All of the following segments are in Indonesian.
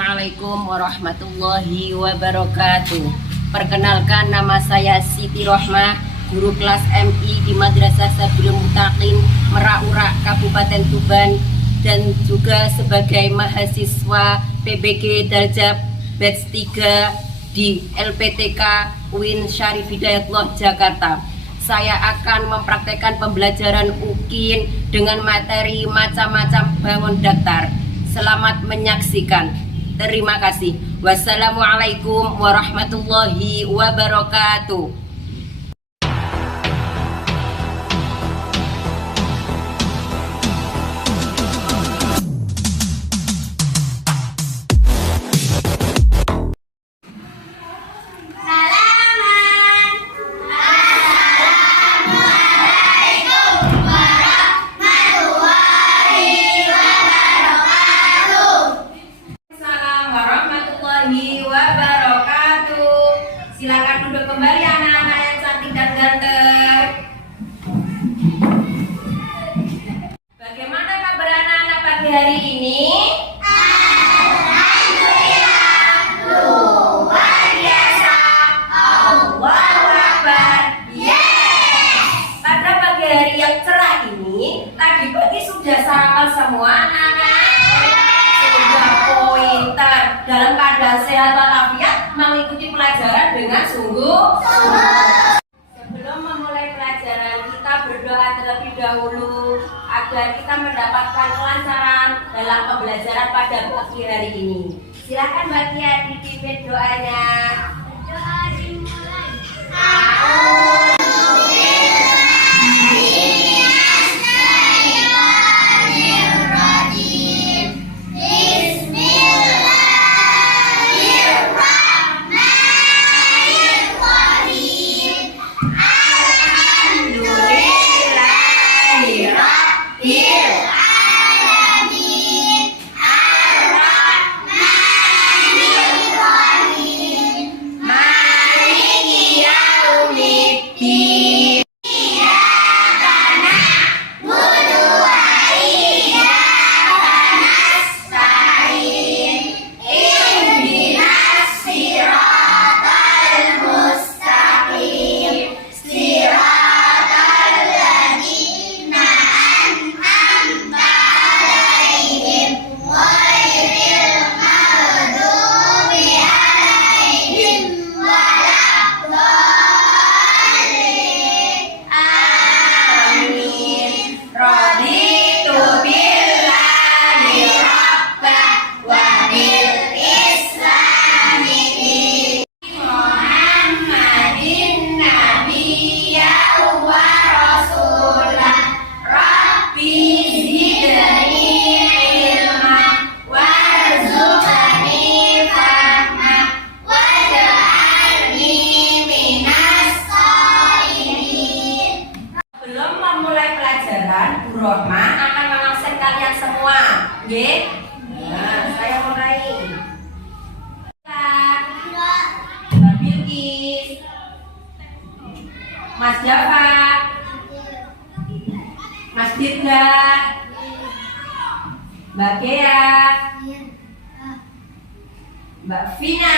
Assalamualaikum warahmatullahi wabarakatuh. Perkenalkan, nama saya Siti Rohmah, guru kelas MI di Madrasah Sabilul Muttaqin, Merak-Urak, Kabupaten Tuban, dan juga sebagai mahasiswa PBG Daljab Batch 3 di LPTK UIN Syarif Hidayatullah Jakarta. Saya akan mempraktekkan pembelajaran UKIN dengan materi macam-macam bangun daftar. Selamat menyaksikan. Terima kasih. Wassalamualaikum warahmatullahi wabarakatuh. Silakan duduk kembali anak-anak yang cantik dan ganteng. Bagaimana kabar anak-anak pagi hari ini? Alhamdulillah, luar biasa. Allahu Akbar. Yes. Pada pagi hari yang cerah ini, tadi pagi sudah sarapan semua anak-anak? Sudah pointer dalam keadaan sehat walafiat mengikuti pelajaran dengan sungguh. Sebelum memulai pelajaran, kita berdoa terlebih dahulu agar kita mendapatkan kelancaran dalam pembelajaran pada pagi hari ini. Silakan Mbak Kia dipimpin doanya. Doa dimulai. Bu Rohmah akan mengabsen kalian semua. Nggih? Nah, saya mulai. Mbak Bilkis, Mas Jafar, Mas Dirga, Mbak Gea, Mbak Vina,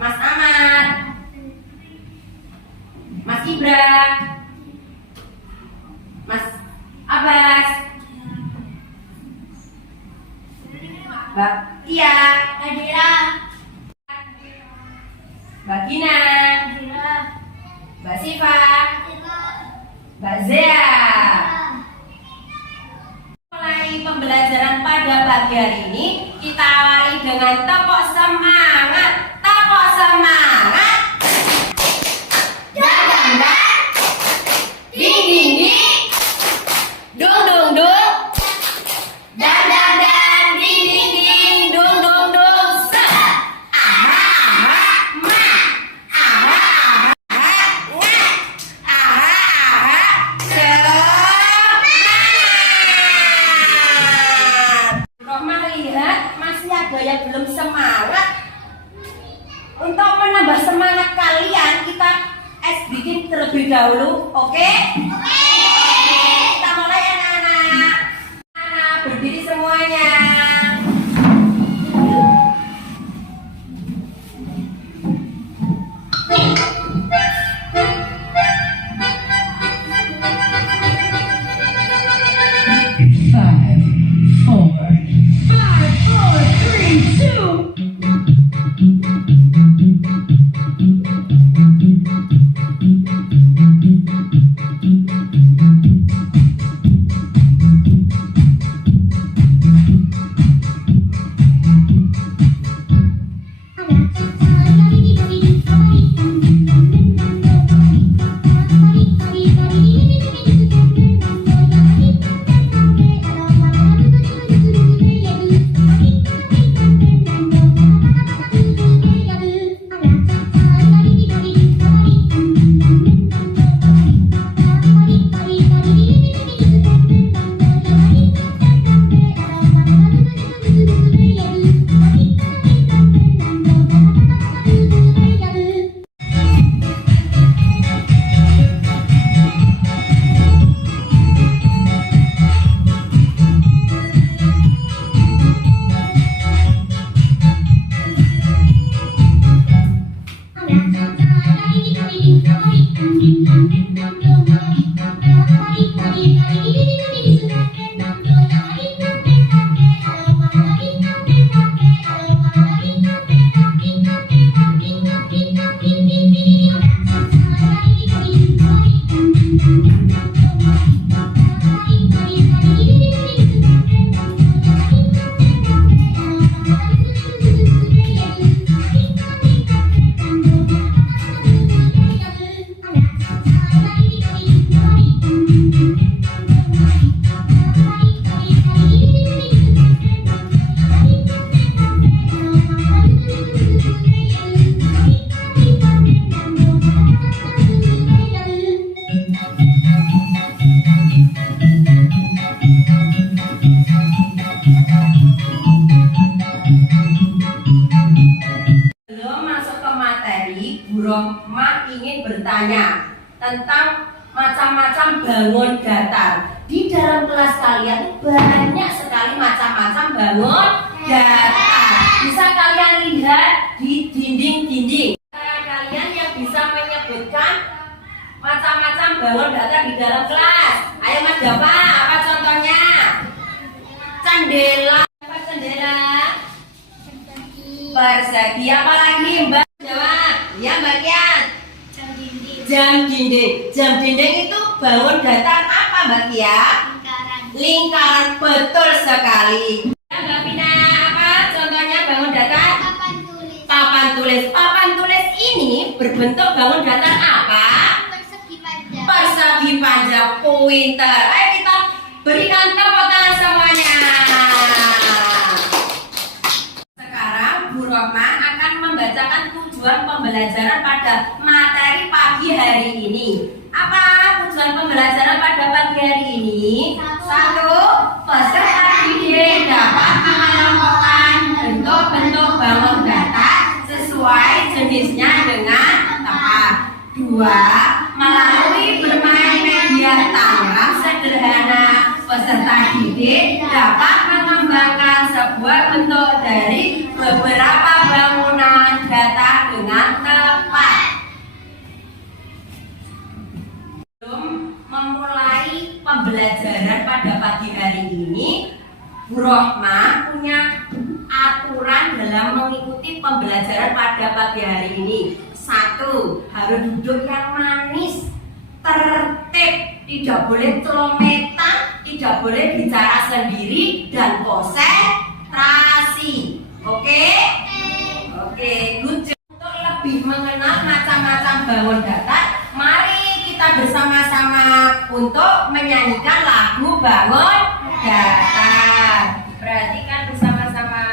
Mas Ahmad, Mas Ibra, Mas Abbas, Mbak Tia, Mbak Gina, Mbak Siva, Mbak Zea. Mulai pembelajaran pada pagi hari ini, kita awali dengan tepuk semangat. Tepuk semangat. Yang belum semangat, untuk menambah semangat kalian kita bikin terlebih dahulu, oke? Kita mulai anak-anak. Berdiri semuanya. Sebelum masuk ke materi, Bu Rohmah ingin bertanya tentang macam-macam bangun datar. Di dalam kelas kalian banyak sekali macam-macam bangun datar. Bisa kalian lihat di dinding-dinding. Kalian yang bisa menyebutkan macam-macam bangun datar di dalam kelas. Ayo Mas Dava, apa contohnya? Cendela. Apa cendela? Persegi. Apa lagi Mbak? Jawab. Ya Mbak Kian. Jam dinding. Jam dinding itu bangun datar apa Mbak Kia? Lingkaran. Betul sekali. Ya Mbak Vina, apa contohnya bangun datar? Papan tulis. Papan tulis ini berbentuk bangun datar apa? Persegi panjang. Pointer. Ayo kita berikan tepuk tangan semuanya. Sekarang Bu Rohmah akan membacakan tujuan pembelajaran pada materi pagi hari ini. Apa tujuan pembelajaran pada pagi hari ini? Satu, peserta didik dapat mengelompokkan bentuk-bentuk bangun datar sesuai jenisnya dengan tepat. Dua, melalui bermain media tanam sederhana, peserta didik dapat mengembangkan sebuah bentuk dari beberapa bangunan datar dengan tepat. Sebelum memulai pembelajaran pada pagi hari ini, Bu Rohmah punya aturan dalam mengikuti pembelajaran pada pagi hari ini. Satu, harus duduk yang manis, tertib, tidak boleh celometan, tidak boleh bicara sendiri, dan konsentrasi. Oke? Oke, good job. Untuk lebih mengenal macam-macam bangun datar, mari kita bersama-sama untuk menyanyikan lagu bangun datar. Perhatikan bersama-sama.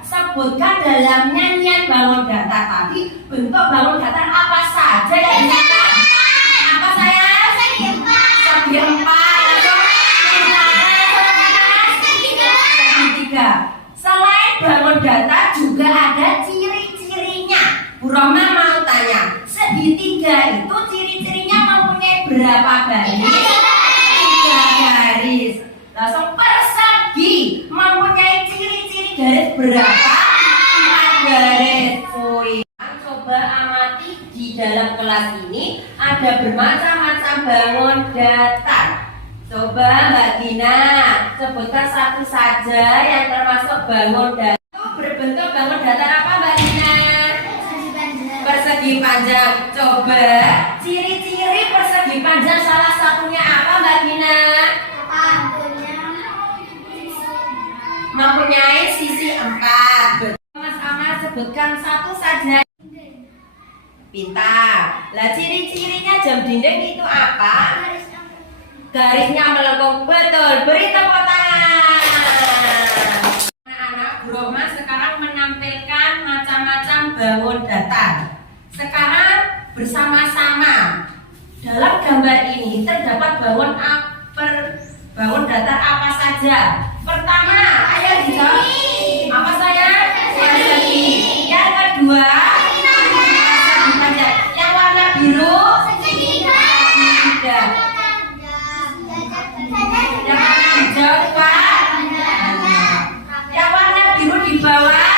Sebutkan dalam nyanyian bangun datar tadi bentuk bangun datar apa saja yang disebutkan? Apa saya? Segi empat. Segitiga. Selain bangun datar juga ada ciri-cirinya. Bu Rohmah mau tanya, segitiga itu ciri-cirinya mempunyai berapa garis? 3 garis. Langsung persegi mempunyai ciri-ciri garis berapa? 4 garis. Coba amati di dalam kelas ini ada bermacam-macam bangun datar. Coba Mbak Dina sebutkan satu saja yang termasuk bangun datar. Itu berbentuk bangun datar apa Mbak Dina? Persegi panjang. Coba ciri-ciri persegi panjang salah satunya apa Mbak Dina? mempunyai sisi 4. Sama-sama sebutkan satu saja. Pintar. Lah ciri-cirinya jam dinding itu apa? Garisnya melengkung. Betul. Beri tepuk tangan. Anak-anak, Bu Rohmah sekarang menampilkan macam-macam bangun datar. Sekarang bersama-sama dalam gambar ini terdapat bangun datar apa saja? Pertama, ayo dijawab. Apa saya? Persegi. Yang kedua, persegi panjang. Yang warna biru? Segitiga. Yang warna hijau Pak? Yang warna biru di bawah?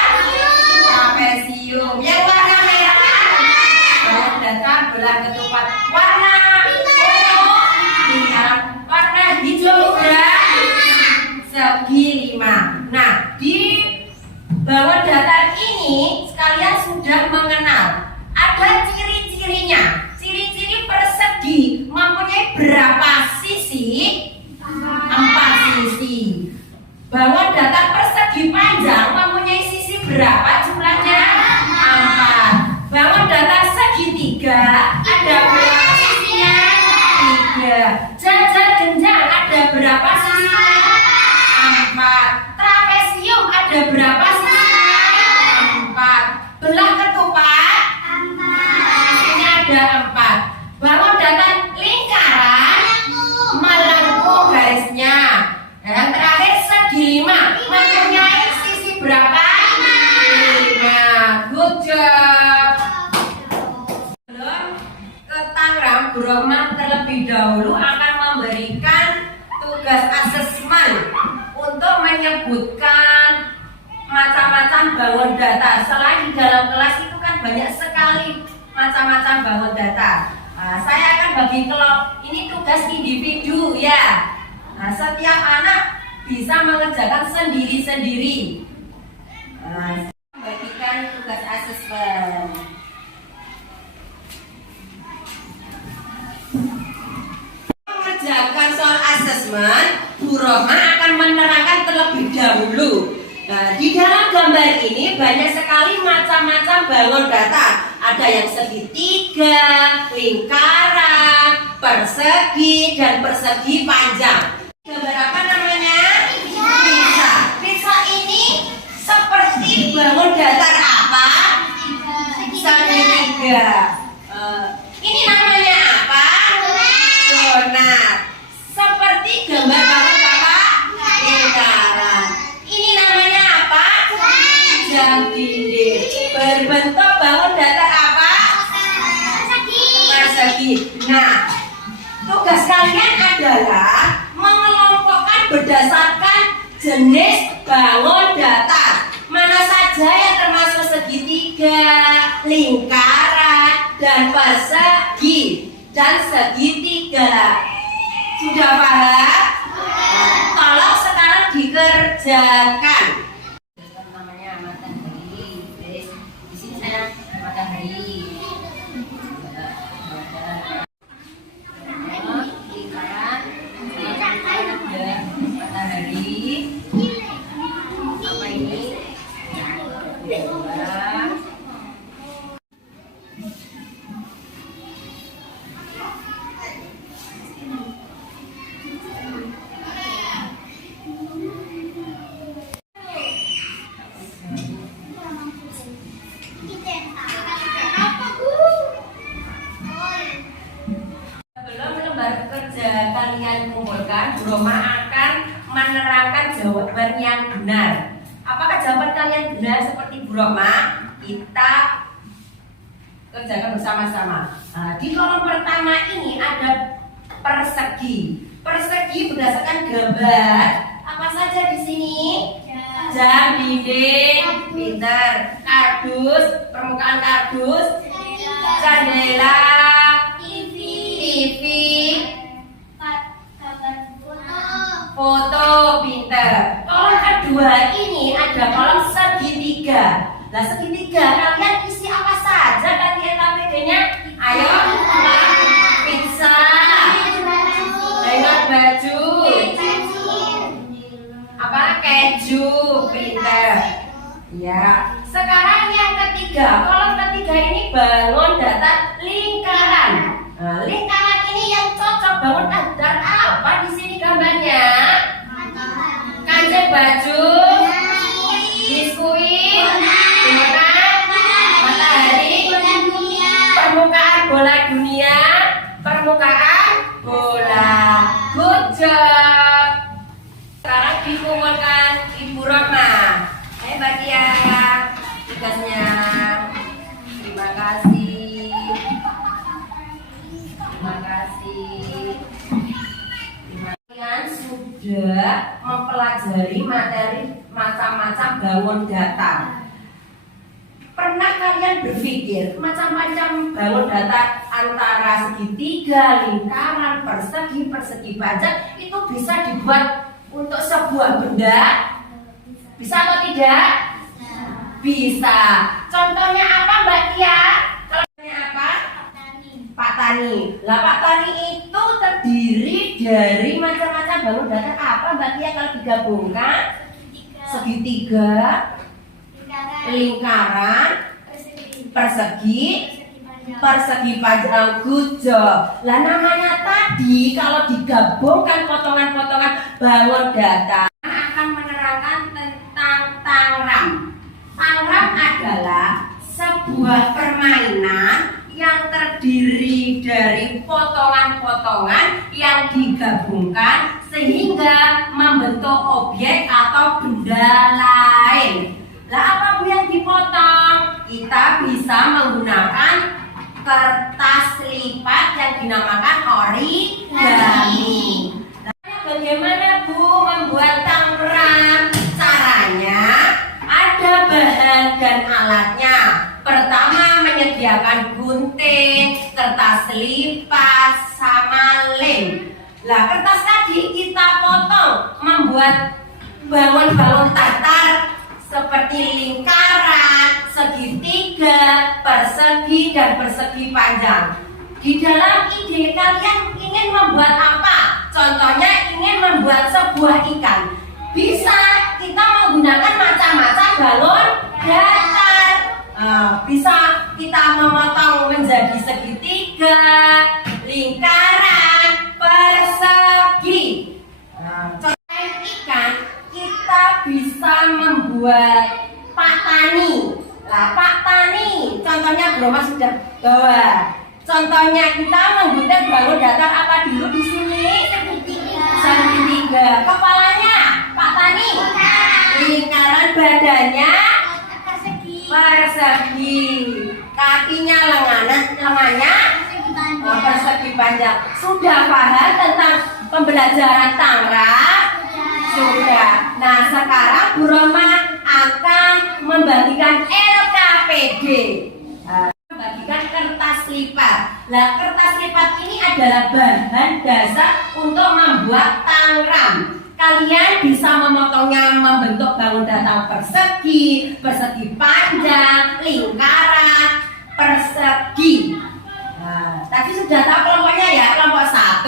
Trapesium. Yang warna merah? Bangun datar belah ketupat. Warna ungu? Bintang. Warna hijau udah? Segi 5. Nah, di bangun datar ini sekalian sudah mengenal. Ada ciri-cirinya. Ciri-ciri persegi mempunyai berapa sisi? 4 sisi. Bangun datar persegi panjang mempunyai sisi berapa jumlahnya? 4. Bangun datar segitiga ada berapa sisinya? 3. Jajar genjang ada berapa sisinya? 4. Trapesium ada berapa sisinya? 4. Belah ketupat? Sisinya ada 4. Bangun datar lingkaran melengkung garisnya. Yang terakhir segi 5 mempunyai sisi berapa? 5. Good job. Sebelum ke Tangerang, Bu Rohmah terlebih dahulu akan memberikan tugas asesmen untuk menyebutkan macam-macam bangun datar. Selain di dalam kelas itu kan banyak sekali macam-macam bangun datar. Nah, saya akan bagi kelompok. Ini tugas individu ya. Nah, setiap anak bisa mengerjakan sendiri-sendiri. Nah, bagikan tugas asesmen. Mengerjakan soal asesmen, Bu Rohmah akan menerangkan terlebih dahulu. Nah, di dalam gambar ini banyak sekali macam-macam bangun datar. Ada yang segitiga, lingkaran, persegi, dan persegi panjang. Gambar apa namanya? Pizza. Pizza ini seperti bangun datar apa? Segitiga. Ini namanya apa? Donat. Seperti gambar bangun apa? Lingkaran. Ini namanya apa? Jam dinding. Berbentuk bangun datar apa? Persegi. Nah, tugas kalian adalah mengelompokkan berdasarkan jenis bangun datar. Mana saja yang termasuk segitiga, lingkaran, dan persegi dan segitiga. Sudah paham? Tolong sekarang dikerjakan. Namanya matahari. Di sini saya matahari. Matahari. Apa ini? Kerja kalian kumpulkan, Bu Rohmah akan menerangkan jawaban yang benar. Apakah jawaban kalian benar seperti Bu Rohmah? Kita kerjakan bersama-sama. Nah, di kolom pertama ini ada persegi. Persegi berdasarkan gambar apa saja di sini? Jam dinding, pintar, kardus, permukaan kardus, jendela, TV, foto, pintar. Kolom kedua ini ada kolom segitiga. Nah, segitiga kalian isi apa saja kalian KPD-nya? Ayo, pizza, dengan baju, apa keju. Pinter. Ya. Sekarang yang ketiga. Kolom ketiga ini bangun datar lingkaran. Nah, lingkaran ini yang cocok bangun datar apa di sini gambarnya? Kancing baju, biskuit, matahari, permukaan bola dunia, permukaan bola. Good job. Sekarang dikumpulkan Ibu Roma. Ayo Mbak Tia, tugasnya. Terima kasih. Terima kasih. Kalian sudah mempelajari materi macam-macam bangun datar. Pernah kalian berpikir macam-macam bangun datar antara segitiga, lingkaran, persegi, persegi panjang itu bisa dibuat untuk sebuah benda? Bisa atau tidak? Bisa. Contohnya apa Mbak Tia? Contohnya apa? Pak Tani. Lah Pak Tani itu terdiri dari macam-macam bangun datar apa Mbak Tia kalau digabungkan? Segitiga, lingkaran, persegi, persegi panjang. Good job. Lah namanya tadi kalau digabungkan potongan-potongan bangun datar akan menerangkan tentang tangram. Tangram adalah sebuah permainan yang terdiri dari potongan-potongan yang digabungkan sehingga membentuk objek atau benda lain. Lah apa yang dipotong? Kita bisa menggunakan kertas lipat yang dinamakan origami. Nah, bagaimana Bu membuat tangram? Caranya ada bahan dan alatnya. Pertama menyediakan gunting, kertas lipat, sama lem. Lah kertas tadi kita potong membuat bangun-bangun datar seperti lingkaran, segitiga, persegi, dan persegi panjang. Di dalam ide kalian ingin membuat apa? Contohnya ingin membuat sebuah ikan. Bisa kita menggunakan macam-macam balon datar. Bisa kita memotong menjadi segitiga, lingkaran, persegi. Contoh ikan, kita bisa membuat Pak Tani. Nah, Pak Tani, contohnya Broma sudah bawa. Contohnya kita menggunakan bangun datar apa dulu di sini? Segitiga. Kepalanya Pak Tani. Lingkaran, badannya persegi. Kakinya lengannya persegi panjang. Sudah paham tentang pembelajaran tangram? Sudah. Nah sekarang Bu Roma akan membagikan LKPD. Membagikan kertas lipat. Nah kertas lipat ini adalah bahan dasar untuk membuat tangram. Kalian bisa memotongnya membentuk bangun datar persegi, persegi panjang, lingkaran, persegi. Nah, tadi sudah tahu kelompoknya ya, kelompok 1,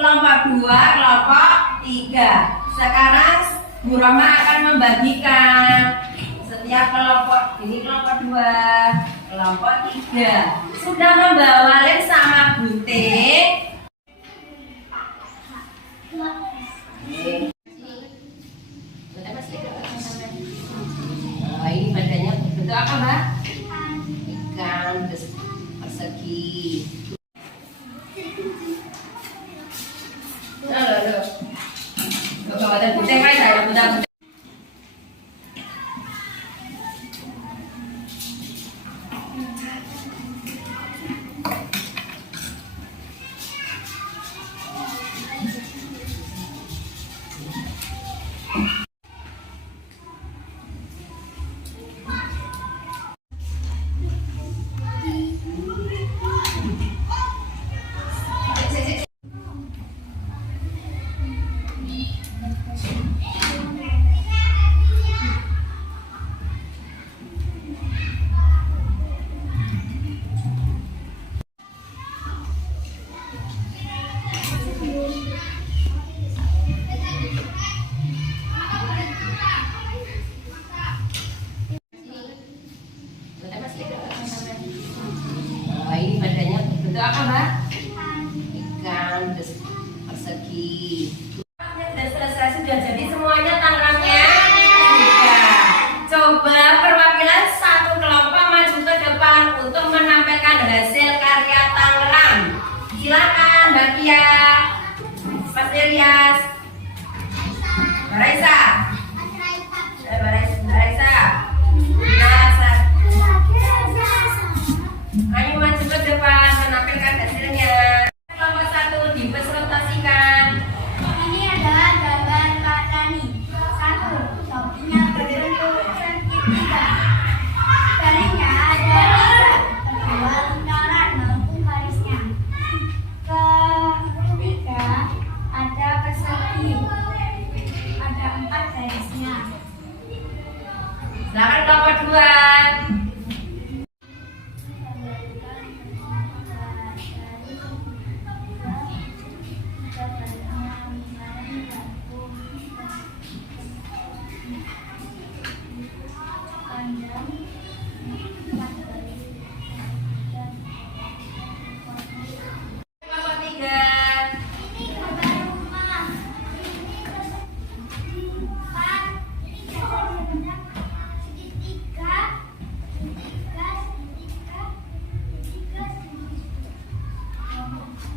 kelompok 2, kelompok 3. Sekarang Bu Roma akan membagikan setiap kelompok. Ini kelompok 2, kelompok 3. Sudah membawa lem sama gunting. Ini badannya bentuk apa Mbak? Ikan persegi. Loh. Bawa gunting aja saya udah. apa Mbak? Ikan persegi. Sudah selesai, sudah jadi semuanya tangannya. Iya. Coba perwakilan satu kelompok maju ke depan untuk menampilkan hasil karya Tangerang. Silakan Mbak Kia, Mas Elias, Mbak Raisa. Ayo maju ke depan menampilkan hasilnya. Kelompok 1 dipresentasikan. Ini adalah gambar Pak Tani. 1. Topinya berbentuk segitiga. Baliknya ada 2 lingkaran maupun garisnya. Ketiga ada persegi. Ada 4 garisnya. Silakan kelompok 2.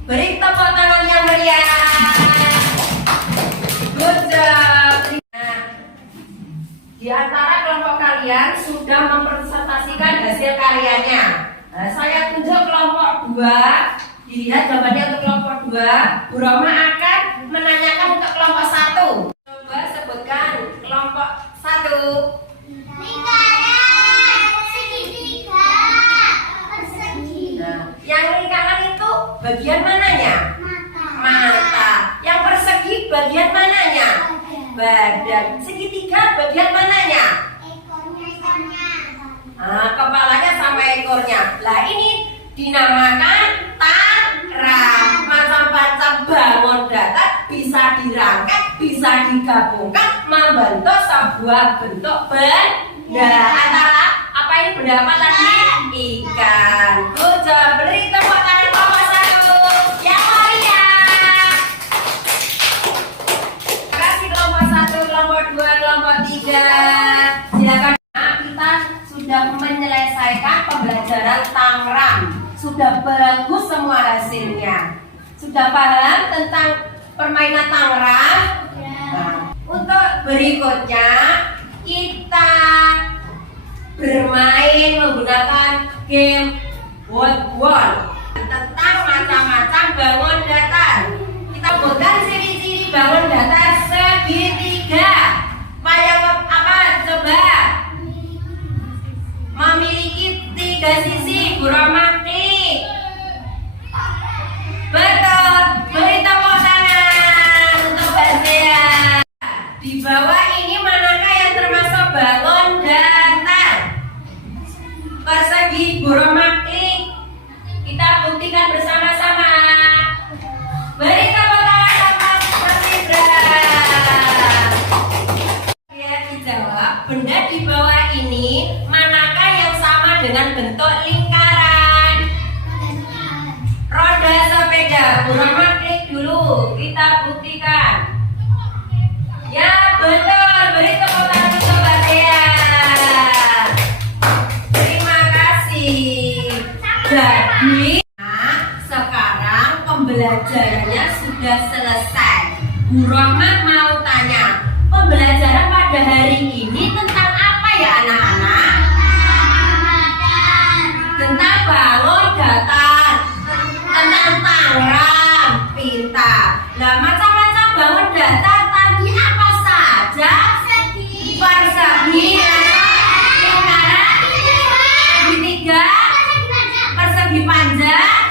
Beri tepuk tangan yang meriah. Good job. Nah, di antara kelompok kalian sudah mempresentasikan hasil karyanya. Nah, saya tunjuk kelompok 2. Dilihat jawabannya untuk kelompok 2. Bu Roma akan menanyakan untuk kelompok 1. Coba sebutkan kelompok 1. Lingkaran segitiga persegi. Nah, yang lingkaran itu bagian mananya? Mata. Yang persegi bagian mananya? Badan. Segitiga bagian mananya? Ekornya. Nah, kepalanya sama ekornya. Lah ini dinamakan tangrang. Macam-macam bangun datar bisa dirangkai, bisa digabungkan membentuk sebuah bentuk benda. Antara apa ini benda apa tadi? Ikan. Good job. Beri tepuk tangan kelompok 1 yang meriah. Terima kasih kelompok 1, kelompok 2, kelompok 3. Silakan. Kita sudah menyelesaikan pembelajaran Tangerang. Sudah bagus semua hasilnya. Sudah paham tentang permainan Tangerang? Nah, untuk berikutnya kita bermain menggunakan game word tentang macam-macam bangun datar. Kita sebutkan ciri-ciri bangun datar segitiga. Apa? Coba. Memiliki 3 sisi. Bu Roma klik. Betul. Beri tepuk tangan untuk Bazia. Di bawah ini manakah yang termasuk bangun datar? Persegi. Bu Roma klik. Kita buktikan bersama-sama. Beri tepuk tangan untuk Mas Indra. Ya, dijawab. Benda di bawah ini manakah yang sama dengan bentuk lingkaran? Roda sepeda. Bu Roma klik dulu. Kita buktikan. Ya, betul. Beri tepuk tangan untuk Bazia. Terima kasih. Jadi, sekarang pembelajarannya sudah selesai. Bu Roma mau tanya, pembelajaran pada hari ini tentang apa ya anak-anak? Tentang bangun datar, tentang Tangerang. Pintar. Nah, macam-macam bangun datar tadi apa saja? Persegi, lingkaran, segitiga, persegi panjang,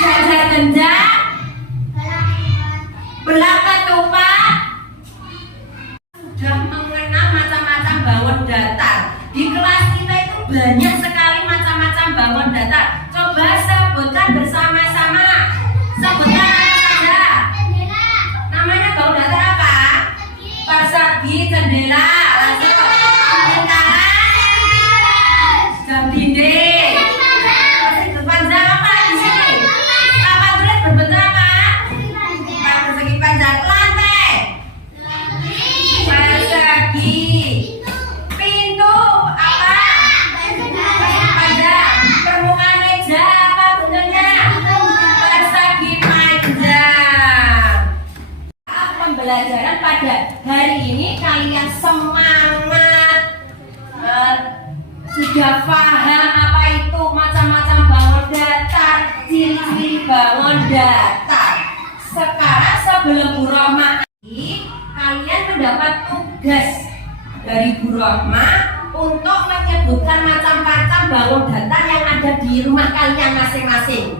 jajah genjang, belah ketupat. Sudah mengenal macam-macam bangun datar. Di kelas kita itu banyak sekali macam-macam bangun datar. Coba sebutkan bersama-sama. Sebutkan apa saja. Namanya bangun datar apa? Persegi, jendela, lingkaran, jam dinding, persegi depan Sudah paham apa itu macam-macam bangun datar, ciri-ciri bangun datar. Sekarang sebelum Bu Rohma kalian mendapat tugas dari Bu Rohma untuk menyebutkan macam-macam bangun datar yang ada di rumah kalian masing-masing.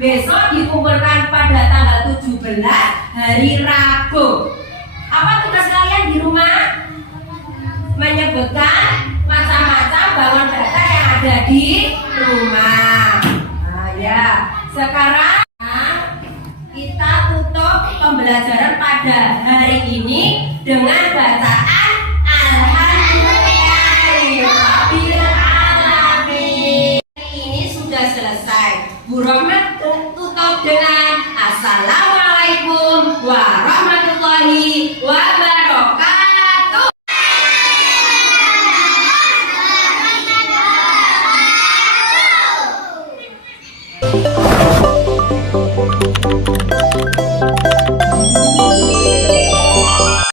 Besok dikumpulkan pada tanggal 17 hari Rabu. Apa tugas kalian di rumah?